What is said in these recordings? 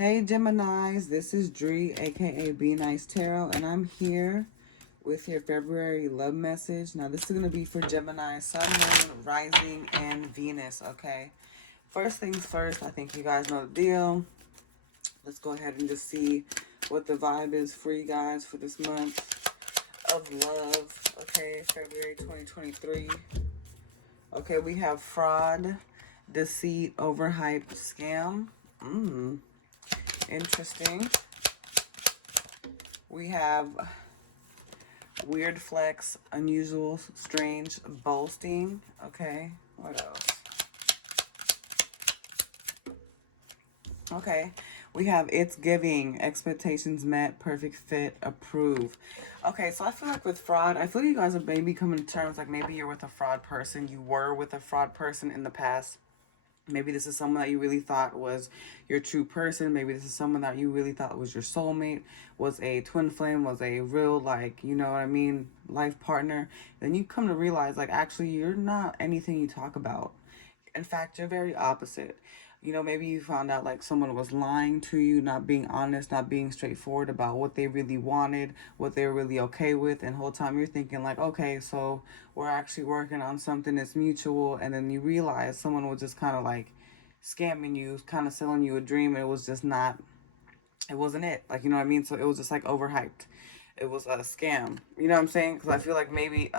Hey Geminis, this is Dree, aka Be Nice Tarot, and I'm here with your February love message. Now, this is going to be for Gemini, Sun, Moon, Rising, and Venus, okay? First things first, I think you guys know the deal. Let's go ahead and just see what the vibe is for you guys for this month of love, okay? February 2023. Okay, we have fraud, deceit, overhyped, scam. Interesting. We have weird flex, unusual, strange, boasting. Okay, what else? Okay, we have it's giving, expectations met, perfect fit, approve. Okay, so I feel like with fraud, I feel like you guys are maybe coming to terms like maybe you're with a fraud person. You were with a fraud person in the past. Maybe this is someone that you really thought was your true person. Maybe this is someone that you really thought was your soulmate, was a twin flame, was a real, like, you know what I mean, life partner. Then you come to realize, like, actually, you're not anything you talk about. In fact, you're very opposite. You know, maybe you found out like someone was lying to you, not being honest, not being straightforward about what they really wanted, what they were really okay with, and the whole time you're thinking like, okay, so we're actually working on something that's mutual, and then you realize someone was just kind of like scamming you, kind of selling you a dream, and it was just not, it wasn't it. Like, you know what I mean? So it was just like overhyped. It was a scam. You know what I'm saying? Because I feel like maybe,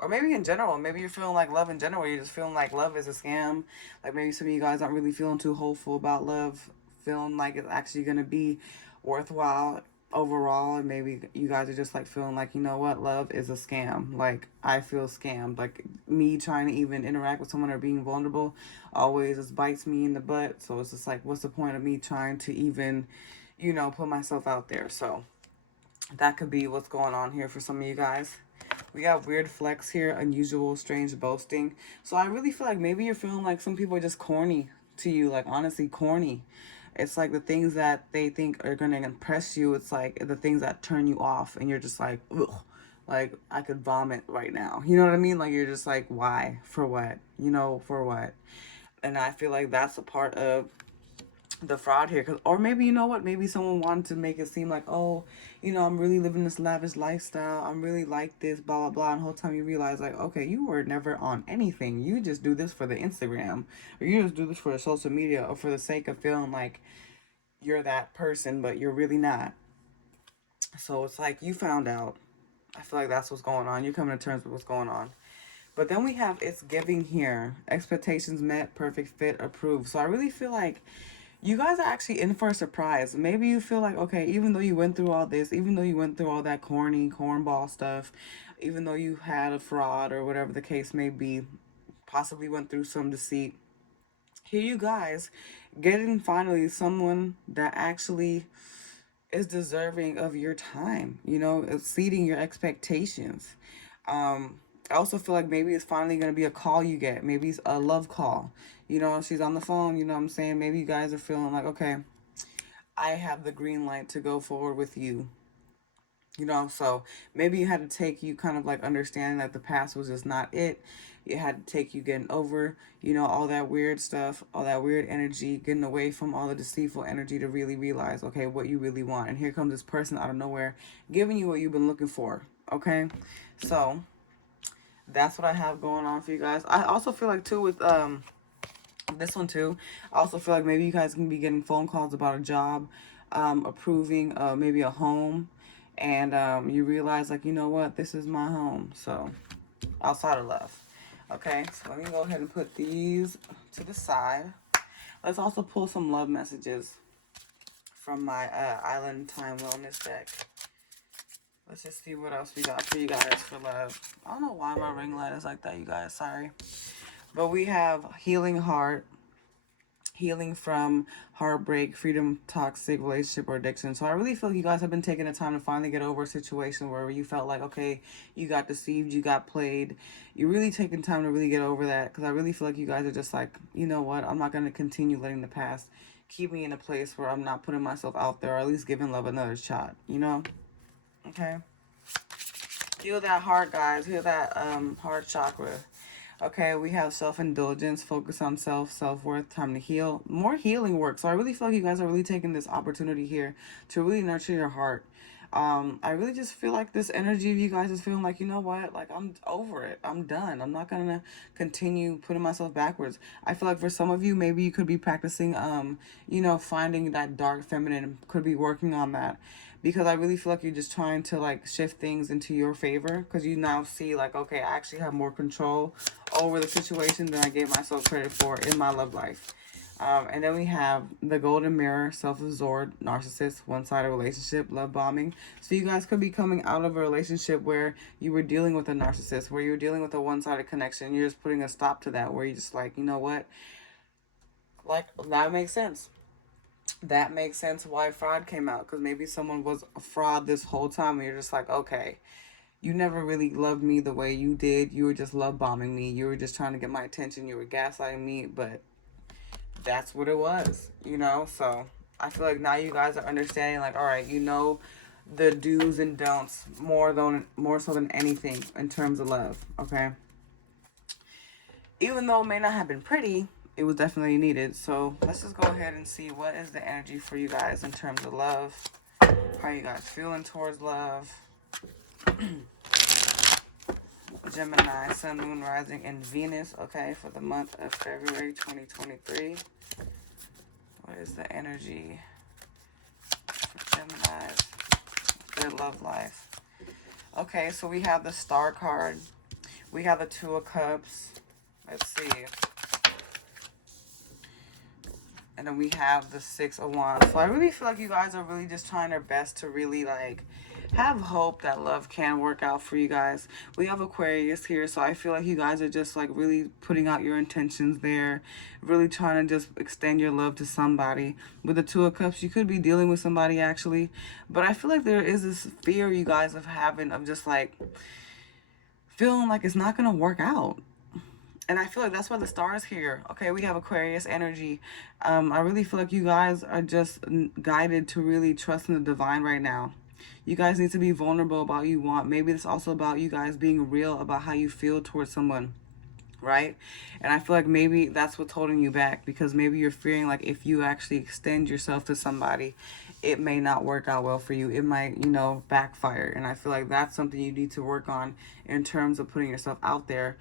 or maybe in general, maybe you're feeling like love in general. You're just feeling like love is a scam. Like maybe some of you guys aren't really feeling too hopeful about love, feeling like it's actually going to be worthwhile overall. And maybe you guys are just like feeling like, you know what, love is a scam. Like I feel scammed. Like me trying to even interact with someone or being vulnerable always just bites me in the butt. So it's just like, what's the point of me trying to even, you know, put myself out there? So that could be what's going on here for some of you guys. We got weird flex here, unusual, strange boasting. So I really feel like maybe you're feeling like some people are just corny to you, like honestly corny. It's like the things that they think are going to impress you. It's like the things that turn you off and you're just like, ugh, like I could vomit right now. You know what I mean? Like you're just like, why? For what? You know, for what? And I feel like that's a part of the fraud here. Cause, or maybe, you know what, maybe someone wanted to make it seem like, oh, you know, I'm really living this lavish lifestyle, I'm really like this, blah blah blah, and the whole time you realize like, okay, you were never on anything, you just do this for the Instagram, or you just do this for the social media, or for the sake of feeling like you're that person, but you're really not. So it's like you found out. I feel like that's what's going on. You're coming to terms with what's going on. But then we have it's giving here, expectations met, perfect fit, approved. So I really feel like you guys are actually in for a surprise. Maybe you feel like, okay, even though you went through all this, even though you went through all that corny cornball stuff, even though you had a fraud or whatever the case may be, possibly went through some deceit, here you guys getting finally someone that actually is deserving of your time, you know, exceeding your expectations. I also feel like maybe it's finally going to be a call you get. Maybe it's a love call. You know, she's on the phone, you know what I'm saying? Maybe you guys are feeling like, okay, I have the green light to go forward with you. You know, so maybe you had to take you kind of like understanding that the past was just not it. It had to take you getting over, you know, all that weird stuff, all that weird energy, getting away from all the deceitful energy to really realize, okay, what you really want. And here comes this person out of nowhere giving you what you've been looking for. Okay. So that's what I have going on for you guys. I also feel like too with this one too. I also feel like maybe you guys can be getting phone calls about a job, approving maybe a home, and you realize like, you know what, this is my home. So outside of love. Okay, so let me go ahead and put these to the side. Let's also pull some love messages from my Island Time Wellness deck. Let's just see what else we got for you guys for love. I don't know why my ring light is like that, you guys. Sorry. But we have Healing Heart, healing from heartbreak, freedom, toxic relationship, or addiction. So I really feel you guys have been taking the time to finally get over a situation where you felt like, okay, you got deceived, you got played. You're really taking time to really get over that, because I really feel like you guys are just like, you know what, I'm not going to continue letting the past keep me in a place where I'm not putting myself out there, or at least giving love another shot, you know? Okay. Heal that heart, guys. Heal that heart chakra. Okay, we have self-indulgence, focus on self-worth, time to heal. More healing work. So I really feel like you guys are really taking this opportunity here to really nurture your heart. I really just feel like this energy of you guys is feeling like, you know what? Like, I'm over it. I'm done. I'm not gonna continue putting myself backwards. I feel like for some of you, maybe you could be practicing, finding that dark feminine, could be working on that, because I really feel like you're just trying to like shift things into your favor, because you now see like, okay, I actually have more control over the situation than I gave myself credit for in my love life. And then we have the golden mirror, self-absorbed, narcissist, one-sided relationship, love bombing. So you guys could be coming out of a relationship where you were dealing with a narcissist, where you were dealing with a one-sided connection. You're just putting a stop to that, where you're just like, you know what? Like, that makes sense. That makes sense why fraud came out, because maybe someone was a fraud this whole time and you're just like, okay, you never really loved me the way you did. You were just love bombing me. You were just trying to get my attention. You were gaslighting me, but that's what it was, So I feel like now you guys are understanding, like, all right, the do's and don'ts more so than anything in terms of love, okay? Even though it may not have been pretty, it was definitely needed. So let's just go ahead and see what is the energy for you guys in terms of love. How are you guys feeling towards love? Gemini, Sun, Moon, Rising, and Venus, okay, for the month of February 2023. What is the energy for Gemini's, their love life? Okay, so we have the Star card. We have the Two of Cups. Let's see. And then we have the Six of Wands. So I really feel like you guys are really just trying their best to really, like, have hope that love can work out for you guys. We have Aquarius here, so I feel like you guys are just like really putting out your intentions there, really trying to just extend your love to somebody. With the Two of Cups, you could be dealing with somebody actually, but I feel like there is this fear you guys have having of just like feeling like it's not gonna work out. And I feel like that's why the star is here. Okay, we have Aquarius energy. I really feel like you guys are just guided to really trust in the divine right now. You guys need to be vulnerable about what you want. Maybe it's also about you guys being real about how you feel towards someone, right? And I feel like maybe that's what's holding you back, because maybe you're fearing like if you actually extend yourself to somebody, it may not work out well for you. It might, backfire. And I feel like that's something you need to work on in terms of putting yourself out there,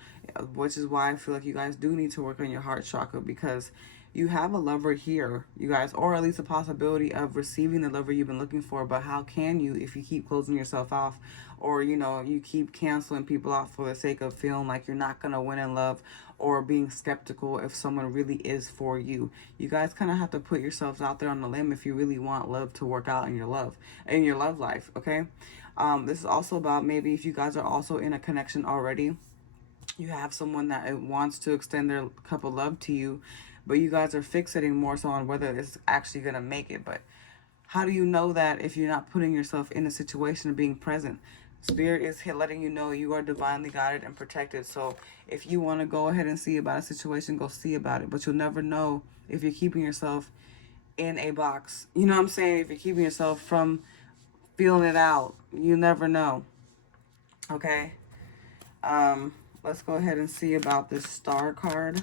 which is why I feel like you guys do need to work on your heart chakra, because you have a lover here, you guys, or at least a possibility of receiving the lover you've been looking for. But how can you if you keep closing yourself off, or you keep canceling people out for the sake of feeling like you're not gonna win in love, or being skeptical if someone really is for you? You guys kind of have to put yourselves out there on the limb if you really want love to work out in your love life. Okay, this is also about maybe if you guys are also in a connection already, you have someone that wants to extend their cup of love to you, but you guys are fixating more so on whether it's actually going to make it. But how do you know that if you're not putting yourself in a situation of being present? Spirit is letting you know you are divinely guided and protected. So if you want to go ahead and see about a situation, go see about it. But you'll never know if you're keeping yourself in a box. You know what I'm saying? If you're keeping yourself from feeling it out, you never know. Okay? Let's go ahead and see about this Star card.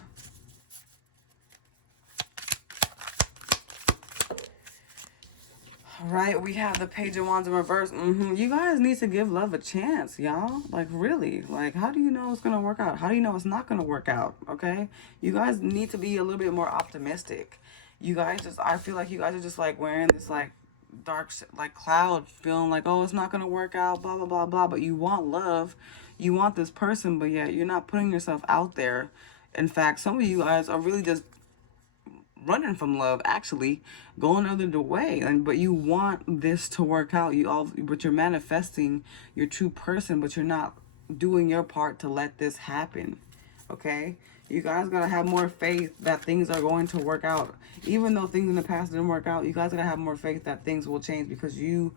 Right, we have the Page of Wands in reverse. You guys need to give love a chance, y'all. Like, really. Like, how do you know it's going to work out? How do you know it's not going to work out? Okay? You guys need to be a little bit more optimistic. You guys I feel like you guys are just, like, wearing this, like, dark, like, cloud, feeling like, oh, it's not going to work out, blah, blah, blah, blah. But you want love. You want this person, but yet you're not putting yourself out there. In fact, some of you guys are really just running from love, actually going other way, but you want this to work out. But you're manifesting your true person, but you're not doing your part to let this happen. Okay, you guys gotta have more faith that things are going to work out. Even though things in the past didn't work out, you guys gotta have more faith that things will change, because you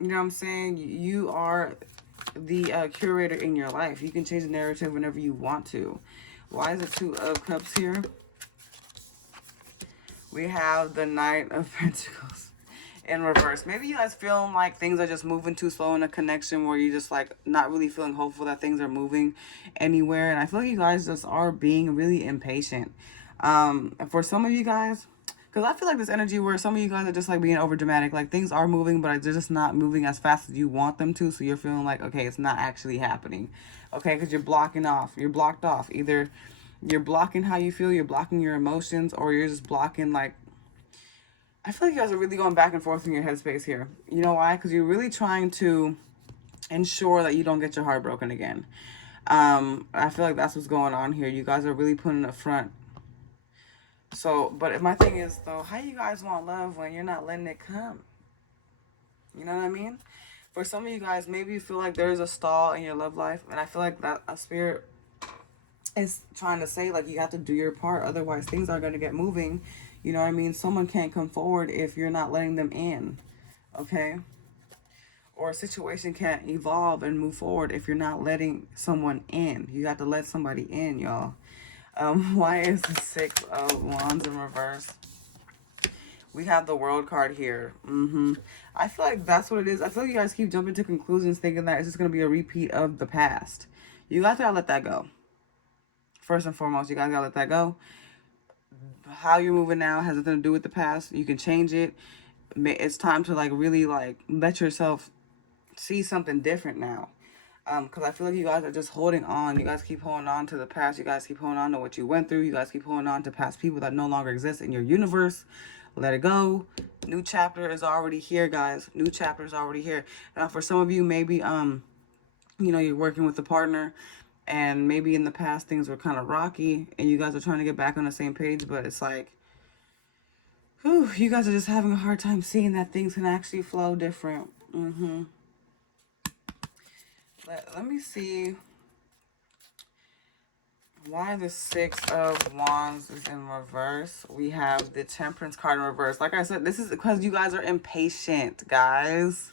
know what I'm saying, you are the curator in your life. You can change the narrative whenever you want to. Why is it Two of Cups here? We have the Knight of Pentacles in reverse. Maybe you guys feeling like things are just moving too slow in a connection where you're just like not really feeling hopeful that things are moving anywhere. And I feel like you guys just are being really impatient. For some of you guys, because I feel like this energy where some of you guys are just like being over dramatic, like things are moving, but they're just not moving as fast as you want them to. So you're feeling like, okay, it's not actually happening. Okay, because you're blocking off. You're blocked off. Either you're blocking how you feel, you're blocking your emotions, or you're just blocking like, I feel like you guys are really going back and forth in your headspace here. You know why? Because you're really trying to ensure that you don't get your heart broken again. I feel like that's what's going on here. You guys are really putting a front. So, but my thing is though, how you guys want love when you're not letting it come? You know what I mean? For some of you guys, maybe you feel like there's a stall in your love life, and I feel like that a spirit is trying to say like you have to do your part, otherwise things are going to get moving. You know what I mean? Someone can't come forward if you're not letting them in, okay? Or a situation can't evolve and move forward if you're not letting someone in. You got to let somebody in, y'all. Why is the Six of Wands in reverse? We have the World card here. I feel like that's what it is. I feel like you guys keep jumping to conclusions thinking that it's just going to be a repeat of the past. You guys gotta let that go. First and foremost, you guys gotta let that go. How you're moving now has nothing to do with the past. You can change it. It's time to like really like let yourself see something different now. Because I feel like you guys are just holding on. You guys keep holding on to the past. You guys keep holding on to what you went through. You guys keep holding on to past people that no longer exist in your universe. Let it go. New chapter is already here, guys. New chapter is already here. Now, for some of you, maybe, you know, you're working with a partner and maybe in the past things were kind of rocky and you guys are trying to get back on the same page, but it's like, whew, you guys are just having a hard time seeing that things can actually flow different. Let me see why the Six of Wands is in reverse. We have the Temperance card in reverse. Like I said, this is because you guys are impatient, guys.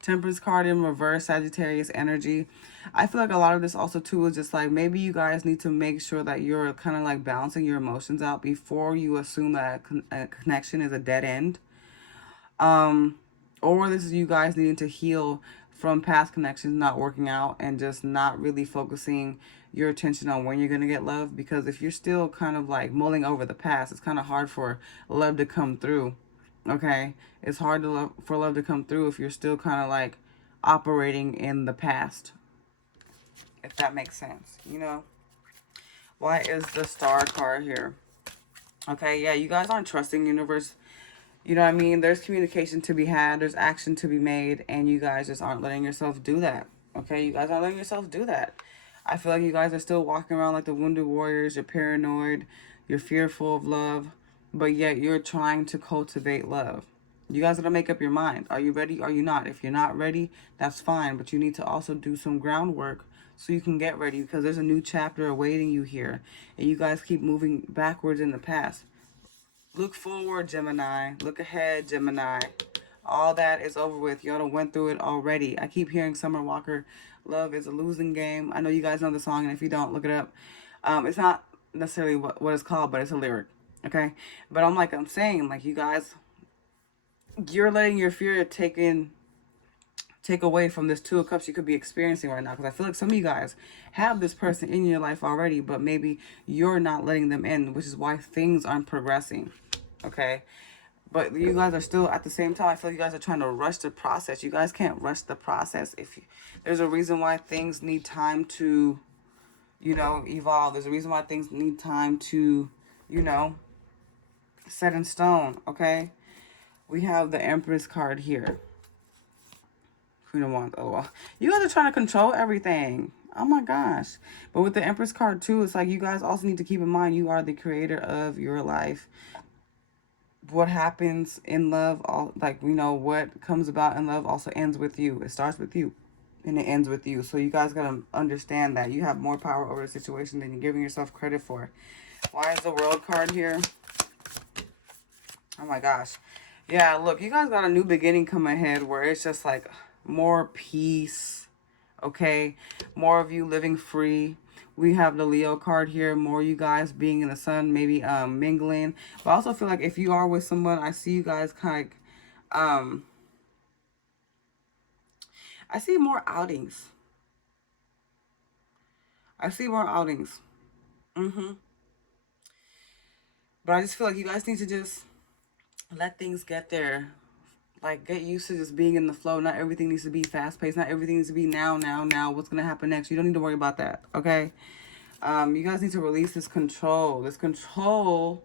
Temperance card in reverse, Sagittarius energy. I feel like a lot of this also too is just like maybe you guys need to make sure that you're kind of like balancing your emotions out before you assume that a connection is a dead end. Or this is you guys needing to heal from past connections not working out and just not really focusing your attention on when you're going to get love. Because if you're still kind of like mulling over the past, it's kind of hard for love to come through. Okay? It's hard for love to come through if you're still kind of like operating in the past. If that makes sense, you know? Why is the Star card here? Okay, yeah, you guys aren't trusting universe. You know what I mean? There's communication to be had. There's action to be made. And you guys just aren't letting yourself do that. Okay? You guys aren't letting yourself do that. I feel like you guys are still walking around like the wounded warriors. You're paranoid. You're fearful of love. But yet you're trying to cultivate love. You guys got to make up your mind. Are you ready? Are you not? If you're not ready, that's fine. But you need to also do some groundwork so you can get ready. Because there's a new chapter awaiting you here. And you guys keep moving backwards in the past. Look forward, Gemini. Look ahead, Gemini. All that is over with. Y'all done went through it already. I keep hearing Summer Walker, love is a losing game. I know you guys know the song, and if you don't, look it up. It's not necessarily what it's called, but it's a lyric, okay? But I'm saying, like, you guys, you're letting your fear take away from this Two of Cups you could be experiencing right now. Because I feel like some of you guys have this person in your life already, but maybe you're not letting them in, which is why things aren't progressing. Okay? But you guys are still, at the same time, I feel like you guys are trying to rush the process. You guys can't rush the process. There's a reason why things need time to, you know, evolve. There's a reason why things need time to, you know, set in stone. Okay? We have the Empress card here. Queen of Wands. Oh, well. You guys are trying to control everything. Oh my gosh. But with the Empress card too, it's like you guys also need to keep in mind you are the creator of your life. What happens in love, like, you know, what comes about in love also ends with you. It starts with you and it ends with you. So you guys got to understand that you have more power over the situation than you're giving yourself credit for. Why is the World card here? Oh my gosh. Yeah, look, you guys got a new beginning coming ahead where it's just like more peace, okay? More of you living free. We have the Leo card here, more you guys being in the sun, maybe mingling. But I also feel like if you are with someone, I see you guys kind Um, I see more outings. I see more outings. Mm-hmm. But I just feel like you guys need to just let things get there. Like, get used to just being in the flow. Not everything needs to be fast paced. Not everything needs to be now, now, now. What's going to happen next? You don't need to worry about that. Okay? You guys need to release this control. This control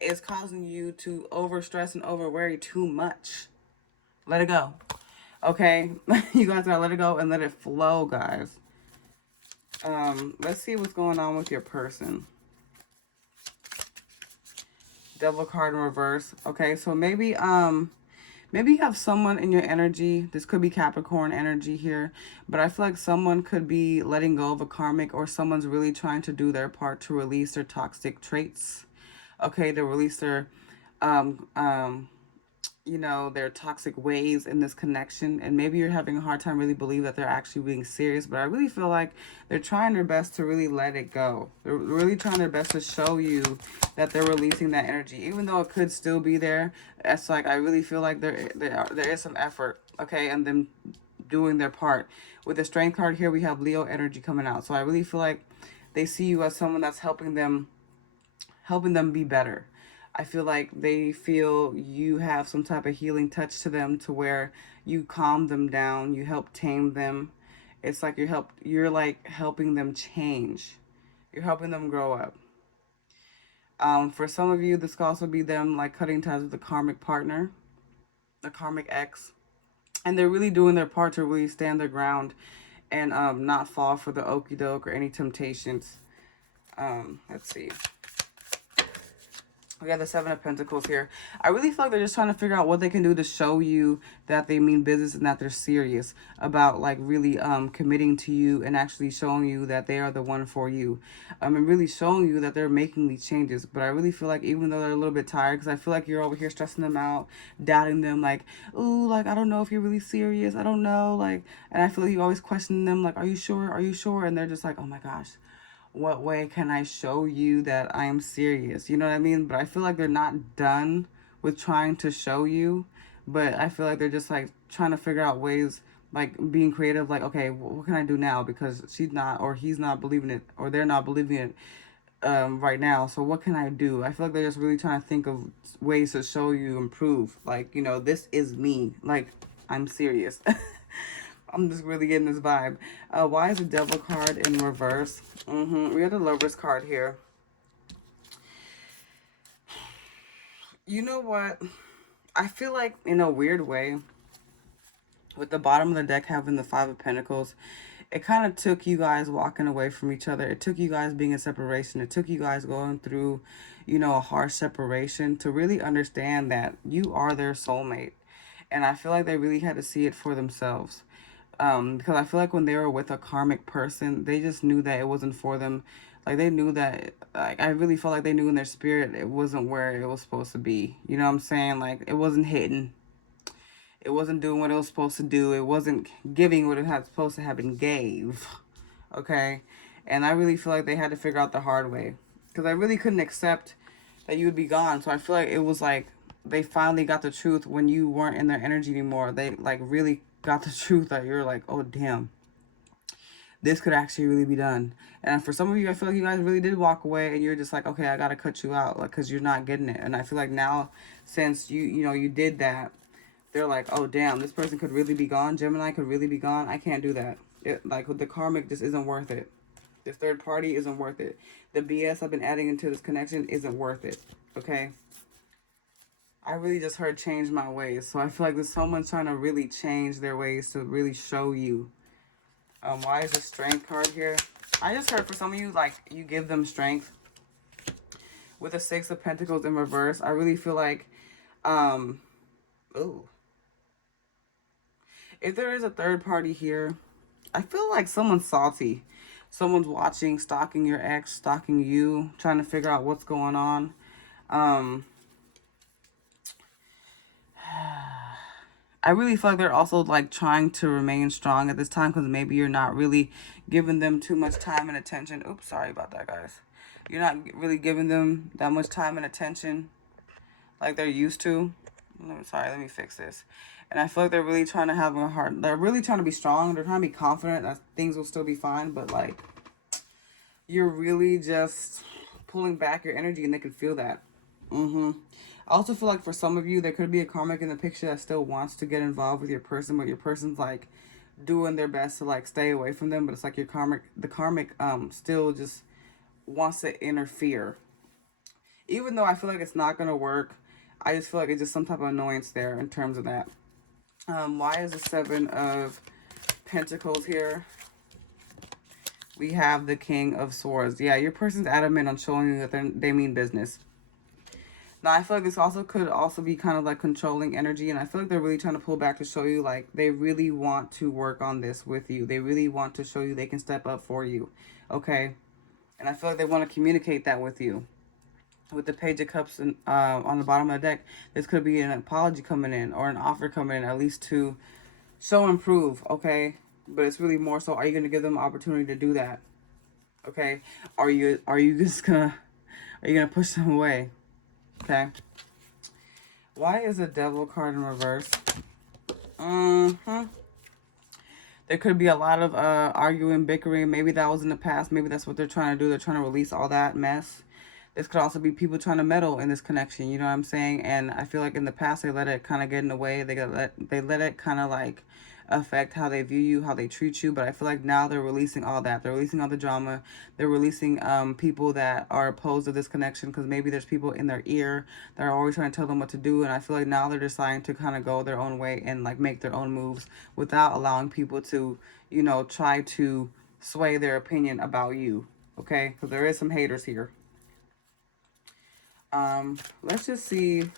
is causing you to overstress and over worry too much. Let it go. Okay? You guys gotta let it go and let it flow, guys. Let's see what's going on with your person. Devil card in reverse. Okay, so maybe you have someone in your energy. This could be Capricorn energy here, but I feel like someone could be letting go of a karmic, or someone's really trying to do their part to release their toxic traits. Okay, to release their um um their toxic ways in this connection. And maybe you're having a hard time really believe that they're actually being serious, but I really feel like they're trying their best to really let it go. They're really trying their best to show you that they're releasing that energy, even though it could still be there. It's like, I really feel like there is some effort, okay, and them doing their part. With the strength card here, we have Leo energy coming out. So I really feel like they see you as someone that's helping them be better. I feel like they feel you have some type of healing touch to them, to where you calm them down, you help tame them. It's like you're like helping them change. You're helping them grow up. For some of you, this could also be them like cutting ties with the karmic partner, the karmic ex. And they're really doing their part to really stand their ground and not fall for the okie doke or any temptations. Let's see. We got the Seven of Pentacles here. I really feel like they're just trying to figure out what they can do to show you that they mean business and that they're serious about, like, really committing to you and actually showing you that they are the one for you. And really showing you that they're making these changes. But I really feel like even though they're a little bit tired, because I feel like you're over here stressing them out, doubting them, like, ooh, like, I don't know if you're really serious. I don't know, like, and I feel like you always question them, like, are you sure? Are you sure? And they're just like, oh my gosh, what way can I show you that I am serious? You know what I mean? But I feel like they're not done with trying to show you. But I feel like they're just like trying to figure out ways, like being creative, like, okay, what can I do now? Because she's not, or he's not believing it, or they're not believing it right now. So what can I do? I feel like they're just really trying to think of ways to show you improve. Like, this is me. Like, I'm serious. I'm just really getting this vibe. Why is the Devil card in reverse? We have the Lover's card here. You know what? I feel like, in a weird way, with the bottom of the deck having the Five of Pentacles, it kind of took you guys walking away from each other. It took you guys being in separation. It took you guys going through, a harsh separation to really understand that you are their soulmate. And I feel like they really had to see it for themselves. Because I feel like when they were with a karmic person, they just knew that it wasn't for them. Like, they knew that, like, I really felt like they knew in their spirit it wasn't where it was supposed to be. You know what I'm saying? Like, it wasn't hitting. It wasn't doing what it was supposed to do. It wasn't giving what it had supposed to have been gave. Okay? And I really feel like they had to figure out the hard way. Because I really couldn't accept that you would be gone. So I feel like it was like they finally got the truth when you weren't in their energy anymore. They, like, really got the truth that you're like, oh, damn, this could actually really be done. And for some of you, I feel like you guys really did walk away and you're just like, okay, I got to cut you out, like, because you're not getting it. And I feel like now, since you did that, they're like, oh, damn, this person could really be gone. Gemini could really be gone. I can't do that. Like, with the karmic, this isn't worth it. This third party isn't worth it. The BS I've been adding into this connection isn't worth it. Okay? I really just heard change my ways. So I feel like there's someone trying to really change their ways to really show you. Why is the Strength card here? I just heard for some of you, like, you give them strength. With the Six of Pentacles in reverse, I really feel like, ooh. If there is a third party here, I feel like someone's salty. Someone's watching, stalking your ex, stalking you, trying to figure out what's going on. I really feel like they're also, like, trying to remain strong at this time, because maybe you're not really giving them too much time and attention. Oops, sorry about that, guys. You're not really giving them that much time and attention like they're used to. Sorry, let me fix this. And I feel like they're really trying to have a heart. They're really trying to be strong. They're trying to be confident that things will still be fine. But like, you're really just pulling back your energy, and they can feel that. I also feel like for some of you, there could be a karmic in the picture that still wants to get involved with your person, but your person's like doing their best to like stay away from them. But it's like the karmic still just wants to interfere. Even though I feel like it's not gonna work, I just feel like it's just some type of annoyance there in terms of that. Why is the Seven of Pentacles here? We have the King of Swords. Yeah, your person's adamant on showing you that they mean business. Now, I feel like this also could also be kind of like controlling energy. And I feel like they're really trying to pull back to show you like they really want to work on this with you. They really want to show you they can step up for you. Okay? And I feel like they want to communicate that with you. With the Page of Cups and, on the bottom of the deck, this could be an apology coming in or an offer coming in, at least to show and prove. Okay? But it's really more so, are you going to give them an opportunity to do that? Okay? Are you just gonna, are you going to push them away? Okay. Why is the Devil card in reverse? There could be a lot of arguing, bickering. Maybe that was in the past. Maybe that's what they're trying to do. They're trying to release all that mess. This could also be people trying to meddle in this connection. You know what I'm saying? And I feel like in the past they let it kind of get in the way. They let it kind of like affect how they view you, how they treat you. But I feel like now they're releasing all that. They're releasing all the drama. They're releasing people that are opposed to this connection, because maybe there's people in their ear that are always trying to tell them what to do. And I feel like now they're deciding to kind of go their own way and like make their own moves without allowing people to, you know, try to sway their opinion about you. Okay? Because there is some haters here. Let's just see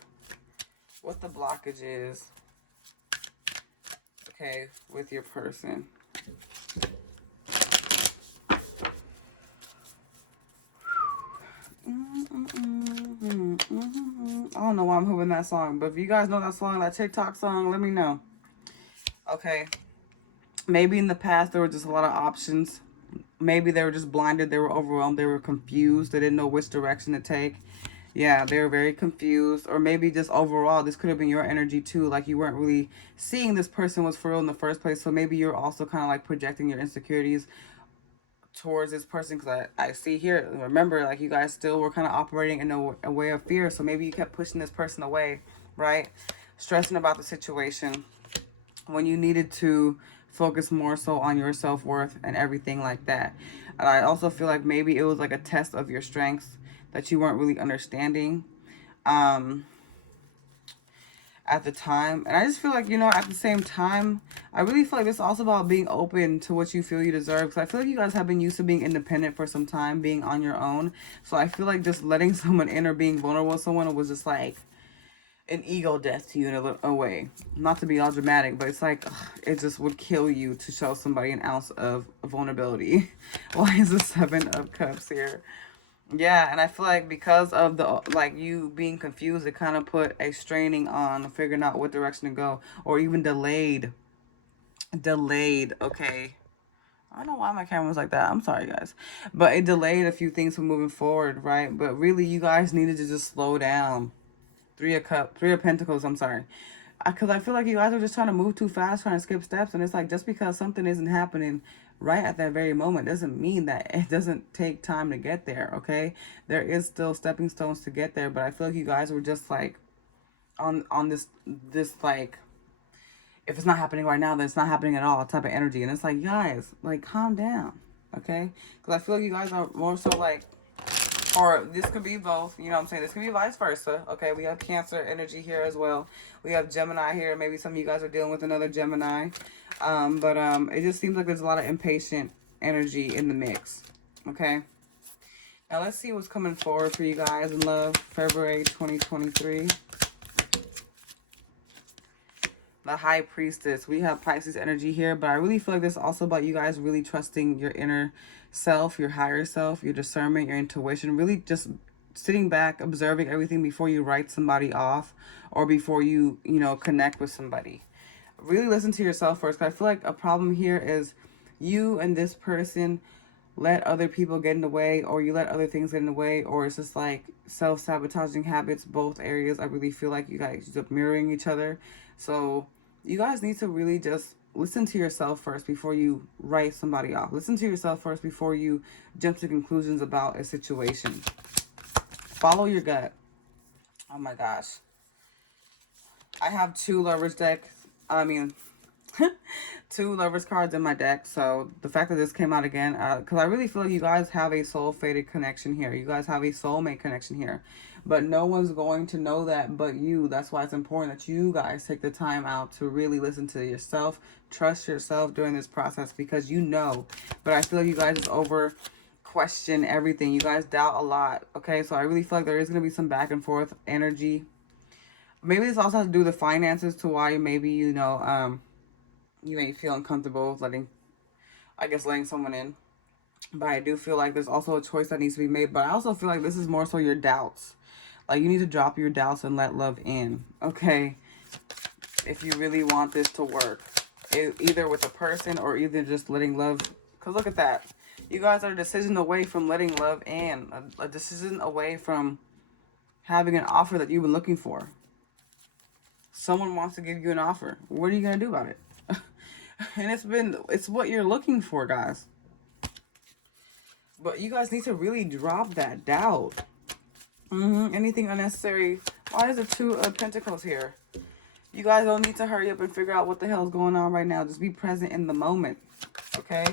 what the blockage is. Okay, with your person. I don't know why I'm hoping that song, but if you guys know that song, that TikTok song, let me know. Okay. Maybe in the past there were just a lot of options. Maybe they were just blinded, they were overwhelmed, they were confused, they didn't know which direction to take. Yeah, they were very confused. Or maybe just overall, this could have been your energy too. Like you weren't really seeing this person was for real in the first place. So maybe you're also kind of like projecting your insecurities towards this person. Because I see here, remember, like you guys still were kind of operating in a way of fear. So maybe you kept pushing this person away, right? Stressing about the situation when you needed to focus more so on your self-worth and everything like that. And I also feel like maybe it was like a test of your strengths that you weren't really understanding at the time. And I just feel like, you know, at the same time, I really feel like it's also about being open to what you feel you deserve. Because I feel like you guys have been used to being independent for some time, being on your own. So I feel like just letting someone in or being vulnerable with someone was just like an ego death to you in a way. Not to be all dramatic, but it's like, ugh, it just would kill you to show somebody an ounce of vulnerability. Why is the Seven of Cups here? Yeah, and I feel like because of the, like, you being confused, it kind of put a straining on figuring out what direction to go, or even delayed, okay. I don't know why my camera was like that. I'm sorry, guys. But it delayed a few things from moving forward, right? But really, you guys needed to just slow down. Three of Pentacles, I'm sorry. Because I feel like you guys are just trying to move too fast, trying to skip steps. And it's like, just because something isn't happening right at that very moment doesn't mean that it doesn't take time to get there, okay? There is still stepping stones to get there. But I feel like you guys were just like on this like, if it's not happening right now, then it's not happening at all type of energy. And it's like, guys, like, calm down, okay? Because I feel like you guys are more so like, or this could be both, you know what I'm saying? This could be vice versa. Okay, we have Cancer energy here as well. We have Gemini here. Maybe some of you guys are dealing with another Gemini. But it just seems like there's a lot of impatient energy in the mix. Okay. Now let's see what's coming forward for you guys in love. February 2023. The High Priestess. We have Pisces energy here, but I really feel like this is also about you guys really trusting your inner self, your higher self, your discernment, your intuition, really just sitting back, observing everything before you write somebody off or before you, you know, connect with somebody. Really listen to yourself first. I feel like a problem here is you and this person let other people get in the way, or you let other things get in the way, or it's just like self-sabotaging habits. Both areas, I really feel like you guys end up mirroring each other. So you guys need to really just listen to yourself first before you write somebody off. Listen to yourself first before you jump to conclusions about a situation. Follow your gut. Oh my gosh. I have two lovers deck. I mean, two lovers cards in my deck. So the fact that this came out again, because I really feel like you guys have a soul fated connection here. You guys have a soulmate connection here, but no one's going to know that but you. That's why it's important that you guys take the time out to really listen to yourself, trust yourself during this process, because you know. But I feel like you guys just over question everything. You guys doubt a lot. Okay, so I really feel like there is going to be some back and forth energy. Maybe this also has to do with the finances, to why maybe, you know, you may feel uncomfortable letting someone in. But I do feel like there's also a choice that needs to be made. But I also feel like this is more so your doubts. Like, you need to drop your doubts and let love in, okay? If you really want this to work. Either with a person or either just letting love. Because look at that. You guys are a decision away from letting love in. A decision away from having an offer that you've been looking for. Someone wants to give you an offer. What are you going to do about it? And it's what you're looking for, guys. But you guys need to really drop that doubt. Anything unnecessary. Why is the Two of Pentacles here? You guys don't need to hurry up and figure out what the hell is going on right now. Just be present in the moment. Okay?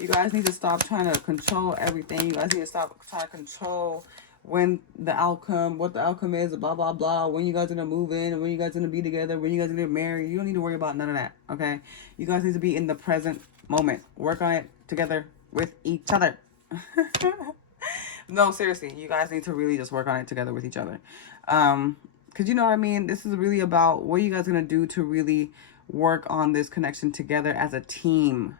You guys need to stop trying to control everything. You guys need to stop trying to control what the outcome is, blah, blah, blah. When you guys are going to move in, when you guys are going to be together, when you guys are going to get married. You don't need to worry about none of that, okay? You guys need to be in the present moment. Work on it together with each other. No, seriously. You guys need to really just work on it together with each other. Because you know what I mean? This is really about what you guys are going to do to really work on this connection together as a team.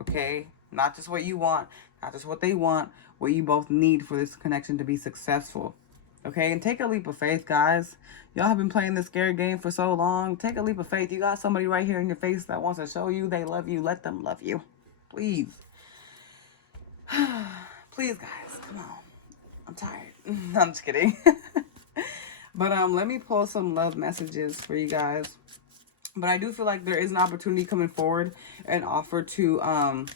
Okay? Not just what you want, not just what they want, what you both need for this connection to be successful. Okay? And take a leap of faith, guys. Y'all have been playing this scary game for so long. Take a leap of faith. You got somebody right here in your face that wants to show you they love you. Let them love you. Please. Please, guys. Come on. I'm tired. I'm just kidding. But let me pull some love messages for you guys. But I do feel like there is an opportunity coming forward, an offer to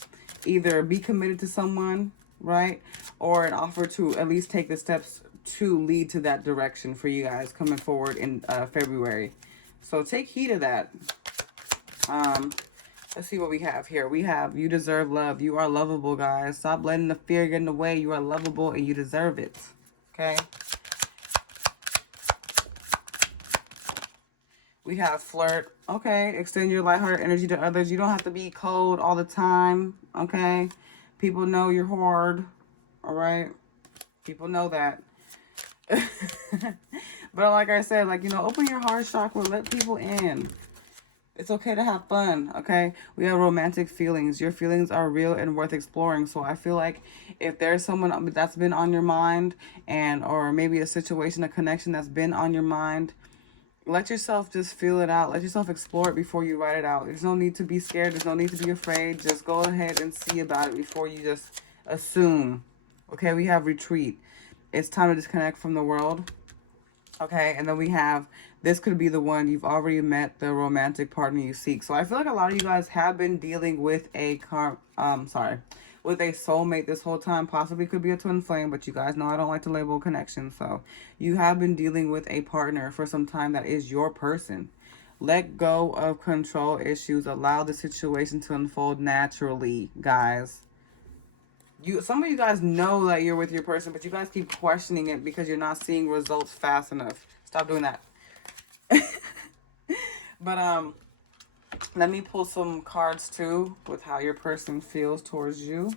either be committed to someone, right? Or an offer to at least take the steps to lead to that direction for you guys coming forward in February. So take heed of that. Let's see what we have here. We have, you deserve love. You are lovable, guys. Stop letting the fear get in the way. You are lovable and you deserve it. Okay? We have flirt. Okay. Extend your lighthearted energy to others. You don't have to be cold all the time. Okay? People know you're hard. All right? People know that. But like I said, like, you know, open your heart chakra. Let people in. It's okay to have fun, okay? We have romantic feelings. Your feelings are real and worth exploring. So I feel like if there's someone that's been on your mind, or maybe a situation, a connection that's been on your mind, let yourself just feel it out. Let yourself explore it before you write it out. There's no need to be scared. There's no need to be afraid. Just go ahead and see about it before you just assume. Okay, we have retreat. It's time to disconnect from the world. Okay, and then we have, this could be the one. You've already met the romantic partner you seek. So I feel like a lot of you guys have been dealing with with a soulmate this whole time. Possibly could be a twin flame, but you guys know I don't like to label connections. So you have been dealing with a partner for some time that is your person. Let go of control issues. Allow the situation to unfold naturally, guys. Some of you guys know that you're with your person, but you guys keep questioning it because you're not seeing results fast enough. Stop doing that. But let me pull some cards too with how your person feels towards you.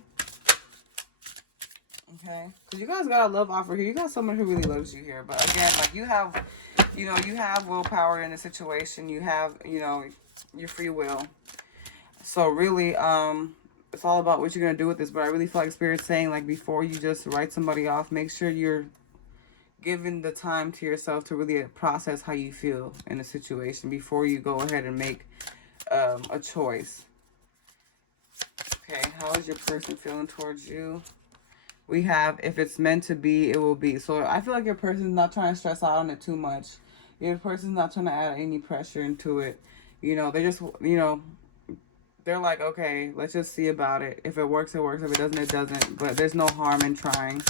Okay, because you guys got a love offer here. You got someone who really loves you here. But again, like, you have willpower in the situation. You have, your free will. So really, it's all about what you're going to do with this. But I really feel like Spirit's saying, like, before you just write somebody off, make sure you're giving the time to yourself to really process how you feel in a situation before you go ahead and make a choice. Okay, how is your person feeling towards you? We have, if it's meant to be, it will be. So I feel like your person's not trying to stress out on it too much. Your person's not trying to add any pressure into it. They just, they're like, okay, let's just see about it. If it works, it works. If it doesn't, it doesn't. But there's no harm in trying.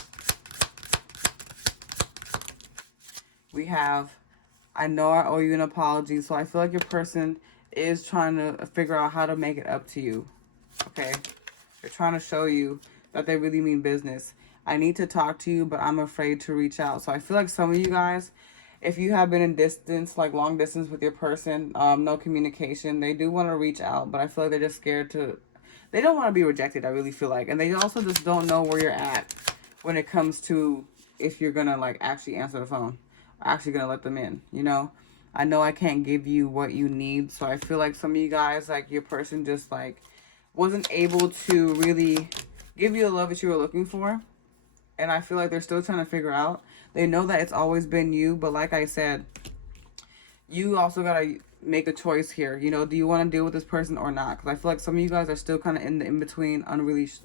We have, I know I owe you an apology. So I feel like your person is trying to figure out how to make it up to you. Okay? They're trying to show you that they really mean business. I need to talk to you, but I'm afraid to reach out. So I feel like some of you guys, if you have been in distance, like long distance with your person, no communication, they do want to reach out, but I feel like they're just scared to, they don't want to be rejected, I really feel like. And they also just don't know where you're at when it comes to if you're going to like actually answer the phone, actually going to let them in, I know I can't give you what you need. So I feel like some of you guys, like your person just like wasn't able to really give you the love that you were looking for. And I feel like they're still trying to figure out. They know that it's always been you, but like I said, you also got to make a choice here. Do you want to deal with this person or not? Because I feel like some of you guys are still kind of in the in-between,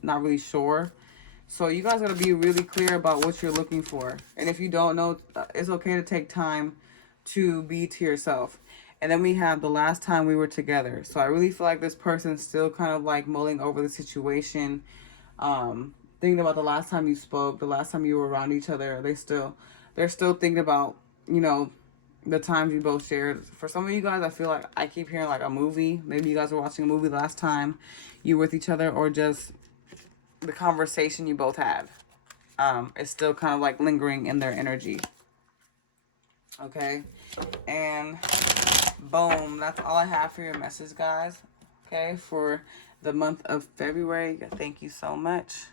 not really sure. So you guys got to be really clear about what you're looking for. And if you don't know, it's okay to take time to be to yourself. And then we have the last time we were together. So I really feel like this person's still kind of like mulling over the situation. Thinking about the last time you spoke, the last time you were around each other. They're still thinking about, the times you both shared. For some of you guys, I feel like I keep hearing like a movie. Maybe you guys were watching a movie the last time you were with each other, or just the conversation you both had. It's still kind of like lingering in their energy. Okay. And boom, that's all I have for your message, guys. Okay, for the month of February. Thank you so much.